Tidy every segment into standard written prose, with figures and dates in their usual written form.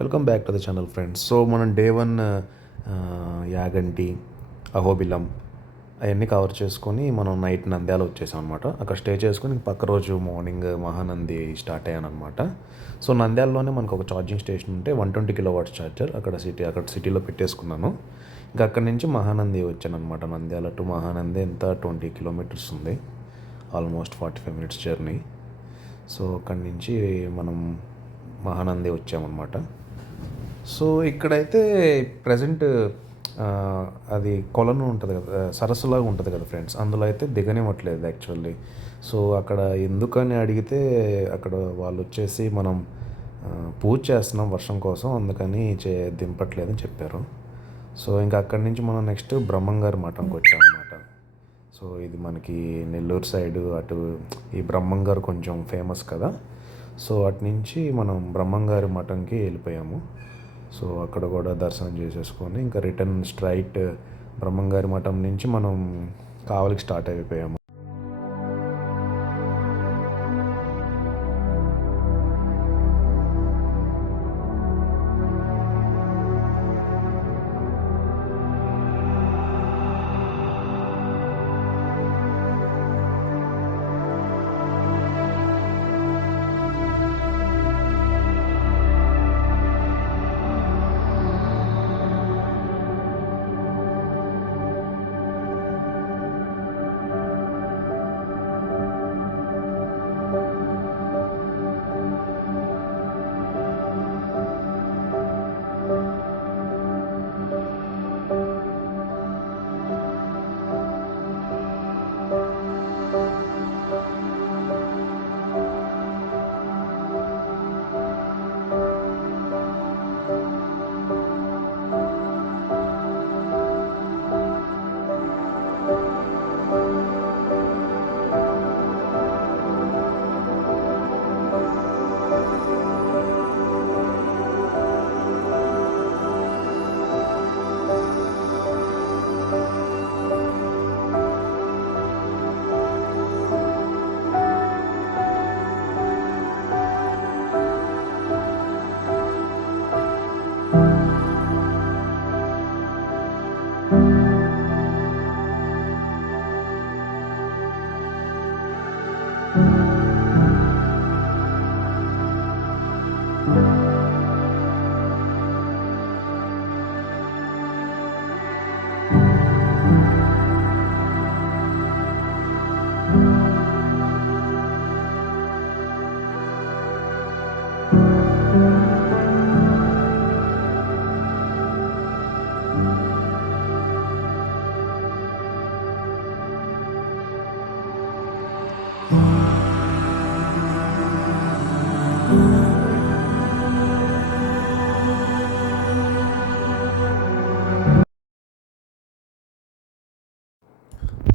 Welcome back to the channel friends. So మనం day 1 Yaganti, Ahobilam అవన్నీ cover చేసుకొని మనం నైట్ నంద్యాల వచ్చేసాం అనమాట. అక్కడ స్టే చేసుకొని పక్క రోజు మార్నింగ్ మహానంది స్టార్ట్ అయ్యాను అనమాట. సో నంద్యాలలోనే మనకు ఒక ఛార్జింగ్ స్టేషన్ ఉంటే 120 కిలోవాట్స్ ఛార్జర్ అక్కడ సిటీలో పెట్టేసుకున్నాను. ఇంకా అక్కడి నుంచి మహానంది వచ్చాను అనమాట. నంద్యాల టు మహానంది ఎంత 20 కిలోమీటర్స్ ఉంది, ఆల్మోస్ట్ 45 మినిట్స్ జర్నీ. సో అక్కడి నుంచి మనం మహానంది వచ్చామన్నమాట. సో ఇక్కడైతే ప్రజెంట్ అది కొలను ఉంటుంది కదా, సరస్సులాగా ఉంటుంది కదా ఫ్రెండ్స్, అందులో అయితే దిగనివ్వట్లేదు యాక్చువల్లీ. సో అక్కడ ఎందుకని అడిగితే అక్కడ వాళ్ళు వచ్చేసి మనం పూజ చేస్తున్నాం వర్షం కోసం, అందుకని దింపట్లేదని చెప్పారు. సో ఇంకా అక్కడి నుంచి మనం నెక్స్ట్ బ్రహ్మంగారి మఠంకి వచ్చాం అనమాట. సో ఇది మనకి నెల్లూరు సైడు అటు ఈ బ్రహ్మంగారు కొంచెం ఫేమస్ కదా. సో అటు నుంచి మనం బ్రహ్మంగారి మఠంకి వెళ్ళిపోయాము. సో అక్కడ కూడా దర్శనం చేసేసుకొని ఇంకా రిటర్న్ స్ట్రైట్ బ్రహ్మంగారి మఠం నుంచి మనం కావలికి స్టార్ట్ అయిపోయాము.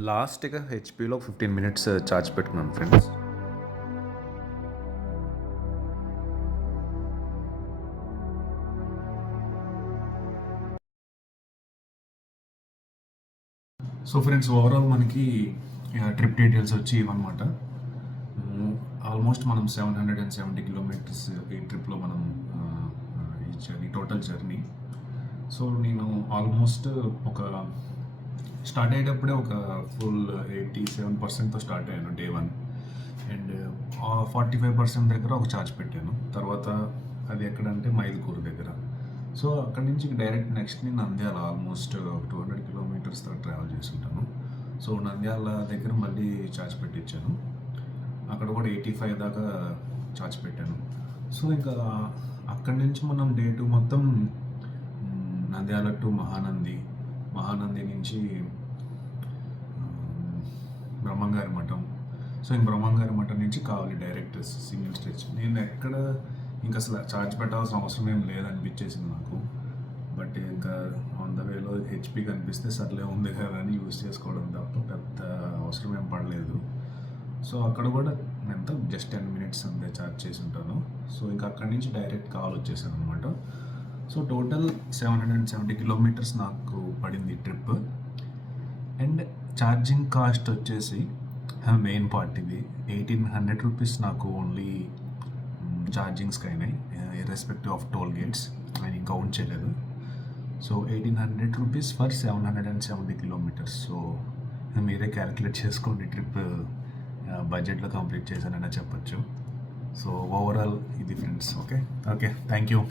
లాస్ట్గా హెచ్పిలో 15 మినిట్స్ ఛార్జ్ పెట్టుకున్నాను ఫ్రెండ్స్. సో ఫ్రెండ్స్, ఓవరాల్ మనకి ట్రిప్ డీటెయిల్స్ వచ్చి ఇవన్నమాట. ఆల్మోస్ట్ మనం 770 కిలోమీటర్స్ ఈ ట్రిప్లో మనం ఈ టోటల్ జర్నీ. సో నేను ఆల్మోస్ట్ ఒక స్టార్ట్ అయ్యేటప్పుడే ఒక ఫుల్ 87%తో స్టార్ట్ అయ్యాను డే 1. అండ్ 45% దగ్గర ఒక ఛార్జ్ పెట్టాను. తర్వాత అది ఎక్కడంటే మైదుకూరు దగ్గర. సో అక్కడి నుంచి డైరెక్ట్ నెక్స్ట్ నేను నంద్యాల ఆల్మోస్ట్ 200 కిలోమీటర్స్తో ట్రావెల్ చేసి ఉంటాను. సో నంద్యాల దగ్గర మళ్ళీ ఛార్జ్ పెట్టించాను. అక్కడ కూడా 85 దాకా ఛార్జ్ పెట్టాను. సో ఇంకా అక్కడి నుంచి మనం డే 2 మొత్తం నంద్యాల టు మహానంది నుంచి బ్రహ్మంగారి మఠం. సో ఇంక బ్రహ్మంగారి మఠం నుంచి కావాలి డైరెక్ట్ సింగిల్ స్టేజ్. నేను ఎక్కడ ఇంకా అసలు ఛార్జ్ పెట్టాల్సిన అవసరం ఏం లేదనిపించేసింది నాకు. బట్ ఇంకా ఆన్ ద వేలో హెచ్పి కనిపిస్తే సర్లే ఉంది కదా అని యూజ్ చేసుకోవడం తప్ప పెద్ద అవసరం ఏం పడలేదు. సో అక్కడ కూడా ఎంత జస్ట్ 10 మినిట్స్ అంతే ఛార్జ్ చేసి ఉంటాను. సో ఇంకా అక్కడి నుంచి డైరెక్ట్ కాల్ వచ్చేసాను అనమాట. సో టోటల్ 770 కిలోమీటర్స్ నాకు పడింది ట్రిప్. అండ్ ఛార్జింగ్ కాస్ట్ వచ్చేసి మెయిన్ పార్ట్ ఇది 1800 రూపీస్ నాకు ఓన్లీ ఛార్జింగ్స్కి అయినాయి. Irrespective of toll gates. నేను కౌంట్ చేయలేదు. So 1800 rupees for 770 kilometres. So మీరే క్యాలిక్యులేట్ చేసుకోండి, ట్రిప్ బడ్జెట్లో కంప్లీట్ చేశానని చెప్పొచ్చు. సో ఓవరాల్ ఇది ఫ్రెండ్స్. Okay thank you.